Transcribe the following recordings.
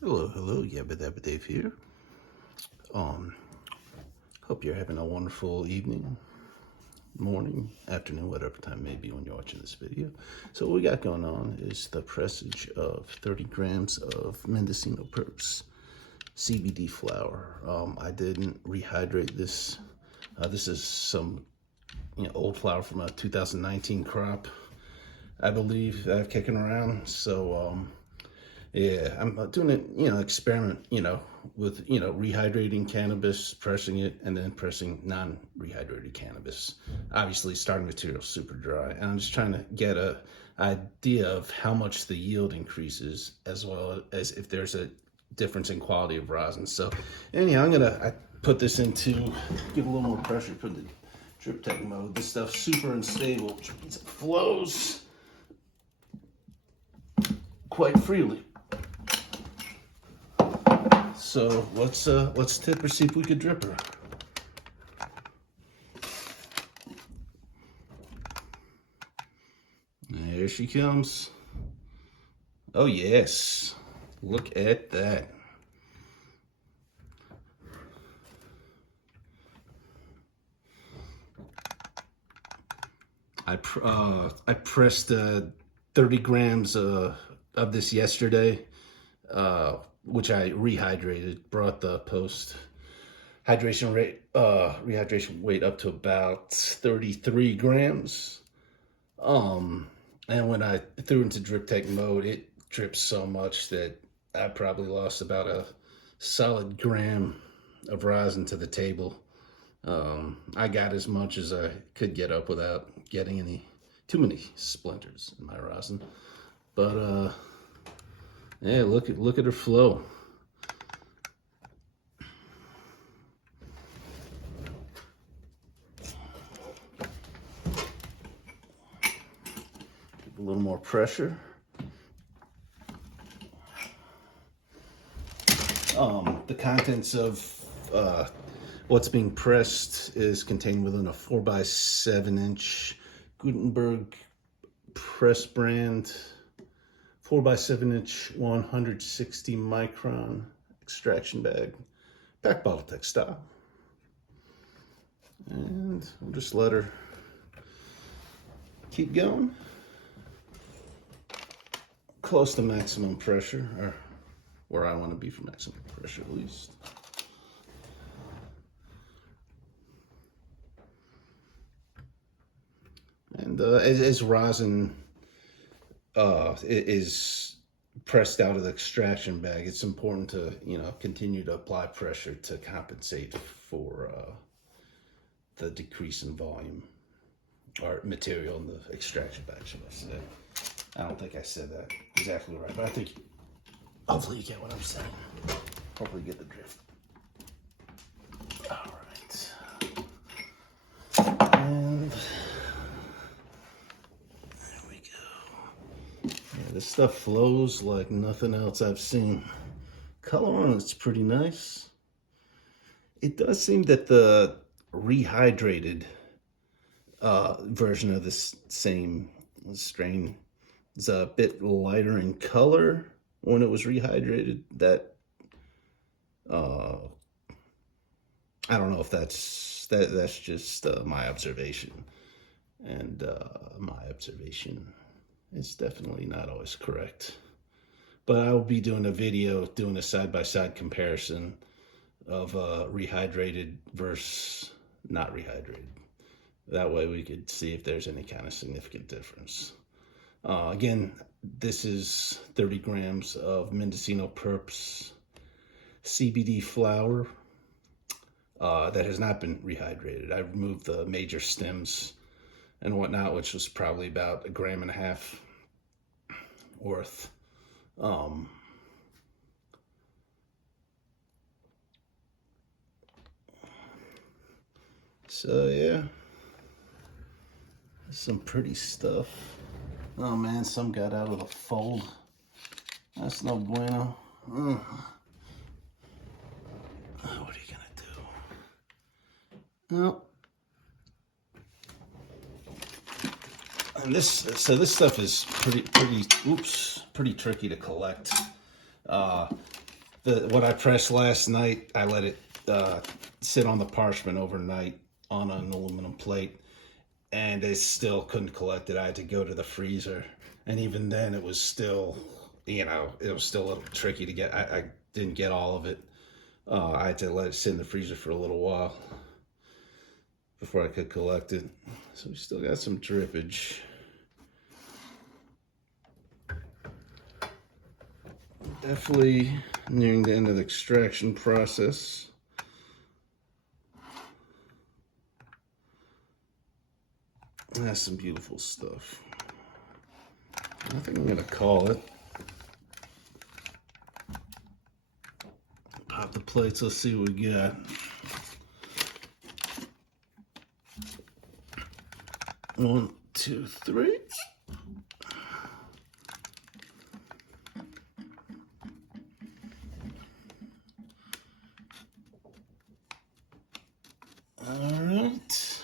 Hello, Yabba Dabba Dave here. Um, Hope you're having a wonderful evening, morning, afternoon, whatever time may be when you're watching this video. So what we got going on is the pressage of 30 grams of Mendocino Purps CBD flower. I didn't rehydrate this. This is some old flower from a 2019 crop, I believe, that I've kicking around. So yeah, I'm doing it, experiment, with, rehydrating cannabis, pressing it, and then pressing non-rehydrated cannabis. Obviously, starting material super dry. And I'm just trying to get a idea of how much the yield increases, as well as if there's a difference in quality of rosin. So anyhow, I put this into, give a little more pressure, put the drip tech mode. This stuff's super unstable, which means it flows quite freely. So let's tip her, see if we could drip her. There she comes. Oh yes, look at that. I pressed 30 grams of this yesterday, which I rehydrated, brought the post hydration rate, rehydration weight up to about 33 grams. And when I threw into drip tech mode, it dripped so much that I probably lost about a solid gram of rosin to the table. I got as much as I could get up without getting too many splinters in my rosin. But yeah, look at her flow. A little more pressure. The contents of what's being pressed is contained within a 4x7-inch Gutenberg press brand 4x7-inch 160 micron extraction bag, back bottle textile. And we'll just let her keep going. Close to maximum pressure, or where I want to be for maximum pressure at least. And as rosin is pressed out of the extraction bag, it's important to continue to apply pressure to compensate for the decrease in volume or material in the extraction bag, should I say. I don't think I said that exactly right, but I think hopefully you get what I'm saying. Hopefully you get the drift. All right. And there we go. Yeah, this stuff flows like nothing else I've seen. Color on it's pretty nice. It does seem that the rehydrated version of this same strain is a bit lighter in color when it was rehydrated. That I don't know if that's just my observation, and my observation is definitely not always correct. But I will be doing a video doing a side-by-side comparison of rehydrated versus not rehydrated. That way we could see if there's any kind of significant difference. Again, this is 30 grams of Mendocino Purps CBD flower that has not been rehydrated. I removed the major stems and whatnot, which was probably about 1.5 grams worth. So yeah, some pretty stuff. Oh man, some got out of the fold. That's no bueno. What are you gonna do? Well, and this stuff is pretty tricky to collect. what I pressed last night, I let it sit on the parchment overnight on an aluminum plate, and it still couldn't collect it. I had to go to the freezer, and even then it was still, it was still a little tricky to get. I didn't get all of it. I had to let it sit in the freezer for a little while before I could collect it. So we still got some drippage. Definitely nearing the end of the extraction process. That's some beautiful stuff. I think I'm gonna call it. Pop the plates, let's see what we got. One, two, three. All right.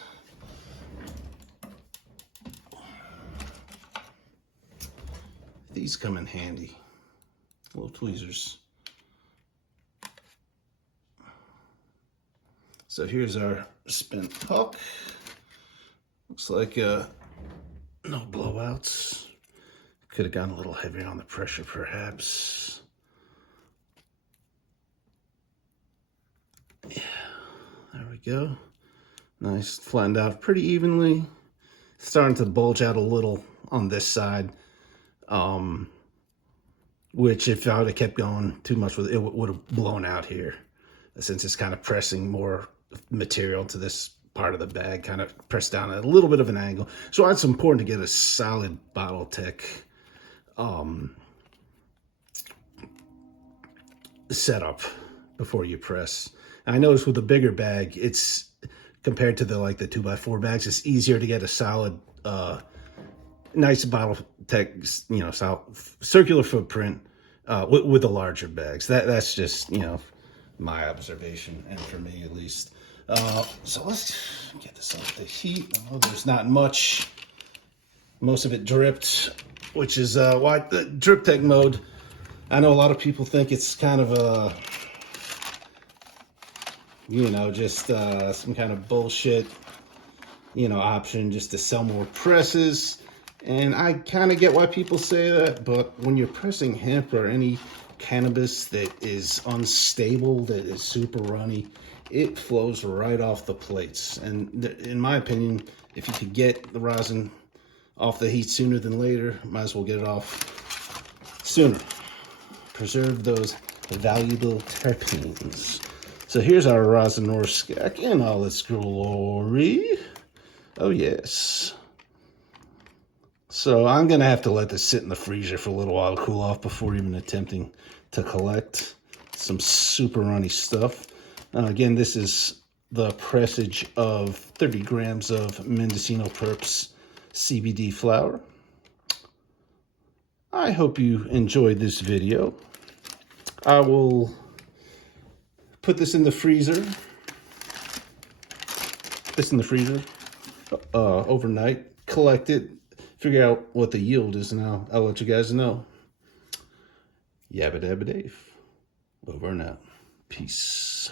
These come in handy. Little tweezers. So here's our spent hook. Looks like no blowouts. Could have gone a little heavier on the pressure, perhaps. Yeah, there we go. Nice, flattened out pretty evenly. Starting to bulge out a little on this side. Which if I would have kept going too much with it, would have blown out here. Since it's kind of pressing more material to this part of the bag, kind of pressed down at a little bit of an angle. So it's important to get a solid bottle tech setup before you press. And I noticed with the bigger bag, it's compared to the 2x4 bags, it's easier to get a solid nice bottle tech, solid, circular footprint with the larger bags. That's just, my observation, and for me at least. So let's get this off the heat. Oh, there's not much. Most of it dripped, which is why the drip tech mode. I know a lot of people think it's kind of a, just some kind of bullshit, option just to sell more presses. And I kind of get why people say that, but when you're pressing hemp or any cannabis that is unstable, that is super runny, it flows right off the plates. And in my opinion, if you could get the rosin off the heat sooner than later, might as well get it off sooner. Preserve those valuable terpenes. So here's our rosin ore stack in all its glory. Oh yes. So I'm going to have to let this sit in the freezer for a little while to cool off before even attempting to collect some super runny stuff. Again, this is the pressage of 30 grams of Mendocino Purps CBD flower. I hope you enjoyed this video. I will put this in the freezer. Overnight. Collect it. Figure out what the yield is now. I'll let you guys know. Yabba dabba Dave. Over and out. Peace.